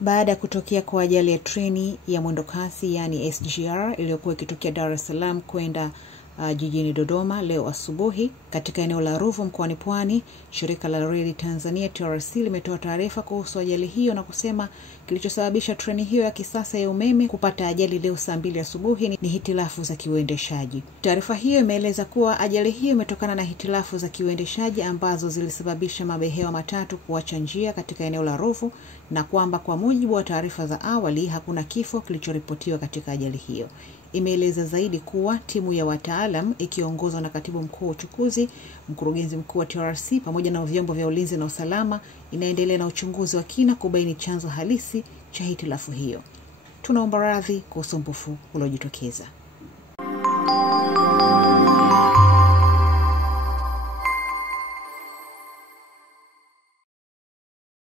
Baada ya kutokea kwa ajali ya treni ya mwendokasi yani SGR iliyokuwa ikitokea Dar es Salaam kwenda jijini Dodoma leo asubuhi katika eneo la Ruvu mkoani Pwani, shirika la reli Tanzania TRC limetoa taarifa kuhusu ajali hiyo na kusema kilichosababisha treni hiyo ya kisasa ya umeme kupata ajali leo saa 2 asubuhi ni hitilafu za kiuendeshaji. Taarifa hiyo imeeleza kuwa ajali hiyo imetokana na hitilafu za kiuendeshaji ambazo zilisababisha mabehewa matatu kuacha njia katika eneo la Ruvu, na kwamba kwa mujibu wa taarifa za awali hakuna kifo kilichoripotiwa katika ajali hiyo. Imeeleza zaidi kuwa timu ya wataalam ikiongozwa na katibu mkuu wa uchukuzi, mkurugenzi mkuu wa TRC pamoja na vyombo vya ulinzi na usalama inaendelea na uchunguzi wa kina kubaini chanzo halisi cha hitilafu hiyo. Tunaomba radhi kwa usumbufu uliojitokeza.